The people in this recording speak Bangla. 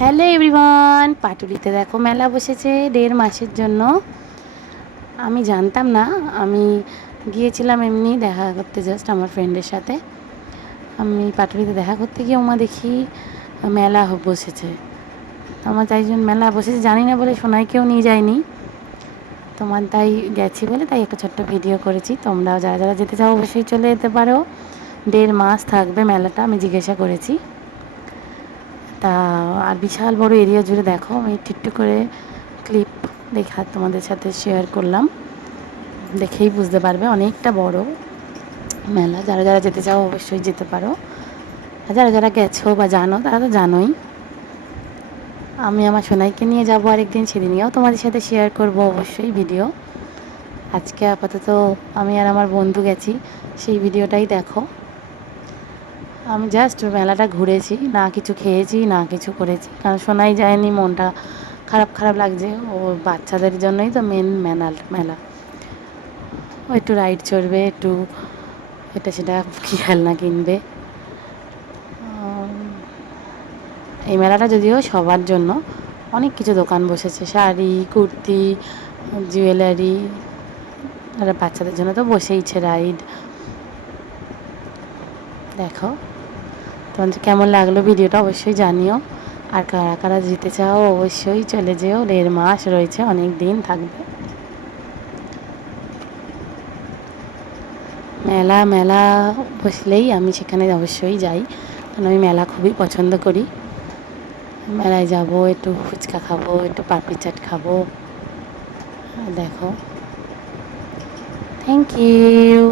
হ্যালো এভরিওয়ান, পাটুলিতে দেখো মেলা বসেছে 1.5 মাসের জন্য। আমি জানতাম না, আমি গিয়েছিলাম এমনি দেখা করতে, জাস্ট আমার ফ্রেন্ডের সাথে। আমি পাটুলিতে দেখা করতে গিয়ে দেখি মেলা বসেছে। আমার তাই জন্য মেলা বসেছে জানি না বলে সোনাইকেও নিয়ে যায়নি, তাই গেছি বলে তাই একটা ছোট্ট ভিডিও করেছি। তোমরাও যারা যারা যেতে চাও অবশ্যই চলে যেতে পারো। 1.5 মাস থাকবে মেলাটা, আমি জিজ্ঞাসা করেছি। তা আর বিশাল বড় এরিয়া জুড়ে দেখো, আমি একটু করে ক্লিপ দেখা তোমাদের সাথে শেয়ার করলাম, দেখেই বুঝতে পারবে অনেকটা বড় মেলা। যারা যারা যেতে চাও অবশ্যই যেতে পারো, আর যারা যারা গেছো বা জানো তারা তো জানোই। আমি আমার সোনাইকে নিয়ে যাবো আরেকদিন, সেদিনেও তোমাদের সাথে শেয়ার করব অবশ্যই ভিডিও। আজকে আপাতত আমি আর আমার বন্ধু গেছি, সেই ভিডিওটাই দেখো। আমি জাস্ট মেলাটা ঘুরেছি, না কিছু খেয়েছি না কিছু করেছি, কারণ সোনাই যায়নি, মনটা খারাপ খারাপ লাগছে। ও বাচ্চাদের জন্যই তো মেন মেলা। ও একটু রাইড চড়বে, একটু এটা সেটা খেলনা কিনবে। এই মেলাটা যদিও সবার জন্য, অনেক কিছু দোকান বসেছে, শাড়ি, কুর্তি, জুয়েলারি, আর বাচ্চাদের জন্য তো বসেইছে রাইড। দেখো তোমাদের কেমন লাগলো ভিডিওটা অবশ্যই জানিও, আর কারা কারা যেতে চাও অবশ্যই চলে যেও। 1.5 মাস রয়েছে, অনেক দিন থাকবে। মেলা বসলেই আমি সেখানে অবশ্যই যাই, কারণ আমি মেলা খুবই পছন্দ করি। মেলায় যাব, একটু ফুচকা খাবো, একটু পাপড়ি চাট খাবো। দেখো, থ্যাংক ইউ।